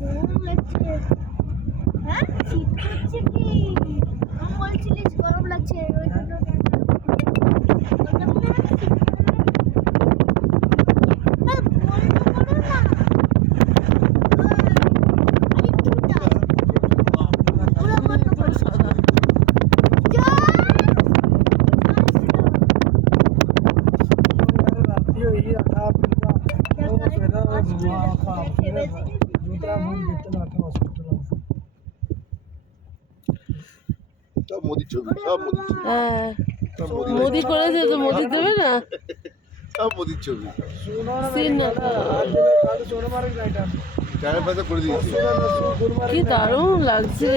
গরম লাগছে। হ্যাঁ শীত করছে কি? আমি বলছিলিস গরম লাগছে ওই জন্য মোদি ছবি সব মোদি ছবি। হ্যাঁ মোদি করেছে তো মোদি দেবে না সব মোদির ছবি সিন না চায়ের পাশে করে দিয়েছি। কি দারুণ লাগছে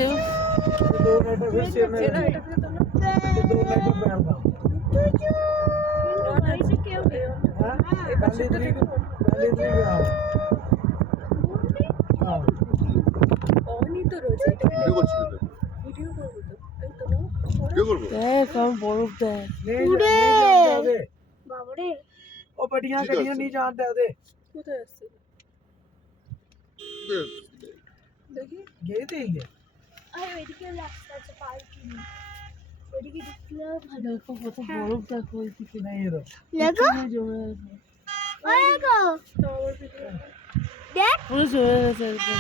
ভিডিও করছিল তো? ভিডিও করবো? দেখ আমার বরফ দেখ বাবারে ਉਹ ਬੜੀਆਂ ਗੱਡੀਆਂ ਨਹੀਂ ਜਾਣਦੇ ਉਹਦੇ ਗਏ ਤੇ ਹੀ আরে ওইদিকে রাস্তা আছে পার্কিং ওইদিকে দেখলে ভালো দেখো কত বরফ দেখো ওইদিকে ਨਹੀਂ ਇਹ লাগো জমে আছে ওই গো দেখ পুরো জমে গেছে একদম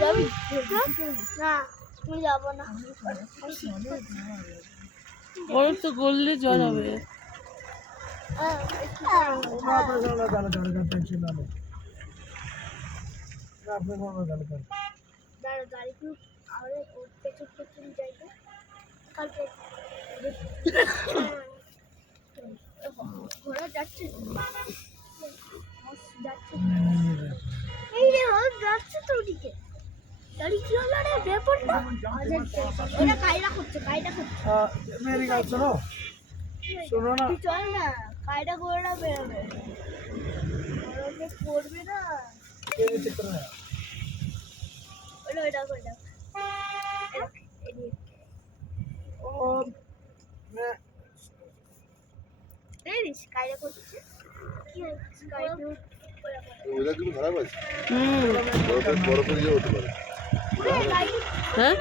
যাবি না আমি যাবো না বরফ তো গললে জল হবে ਉਹਨਾਂ ਆਪਣੇ ਨਾਲ ਗੱਲ ਕਰ ਟੈਨਸ਼ਨ ਨਾ ਲਓ ਮੈਂ ਆਪਣੇ ਨਾਲ ਗੱਲ ਕਰ দাঁড়া গাড়ি একটু আরে পেছন পেছন যাই তো কালকে ঘোড়া যাচ্ছে যাচ্ছে এই রে ও যাচ্ছে তো ওদিকে গাড়ি কি হলো রে ব্যাপার না ওরা কায়দা করছে ਮੇਰੀ ਗੱਲ ਸੁਣੋ सुनो ना তুই চল না কায়দা ঘোড়া বেরোবে ওরা করবে না ये चक्कर है ওইটা और मैं দেখিস কায়দা করছে কি কায়দা ওইটা কিন্তু খারাপ আছে। হুম বরফে ইয়ে হতে পারে। হ্যাঁ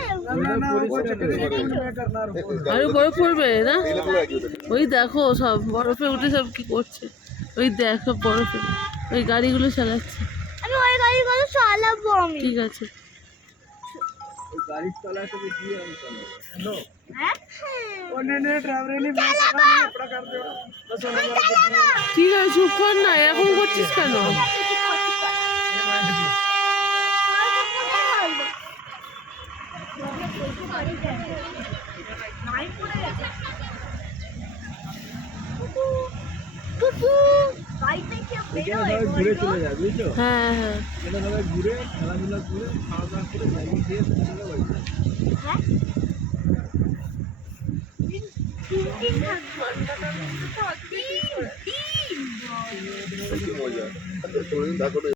ना ना वो चक्कर मैं करना আরো বরফ পড়বে না এগুলো পুরো একই ওটা। ওই দেখো সব বরফে উঠে সব কি করছে ওই দেখো বরফে ওই গাড়িগুলো চালাচ্ছে আমি ওই গাড়িগুলো চালাবো আমি ঠিক আছে गाड़ी चला तो दिए हम चलो हेलो হ্যাঁ ने ड्राइवर ने मैं अपना कर दो बस हमारा ঠিক আছে চুপ কর না এরকম করছিস কেন ঘুরে চলে যায় বুঝছো হ্যাঁ হ্যাঁ এটা সবাই ঘুরে খেলাধুলা করে খাওয়া দাওয়া করে ম্যাগি দিয়ে চলে বাড়ি মজা। কোনোদিন থাকো না।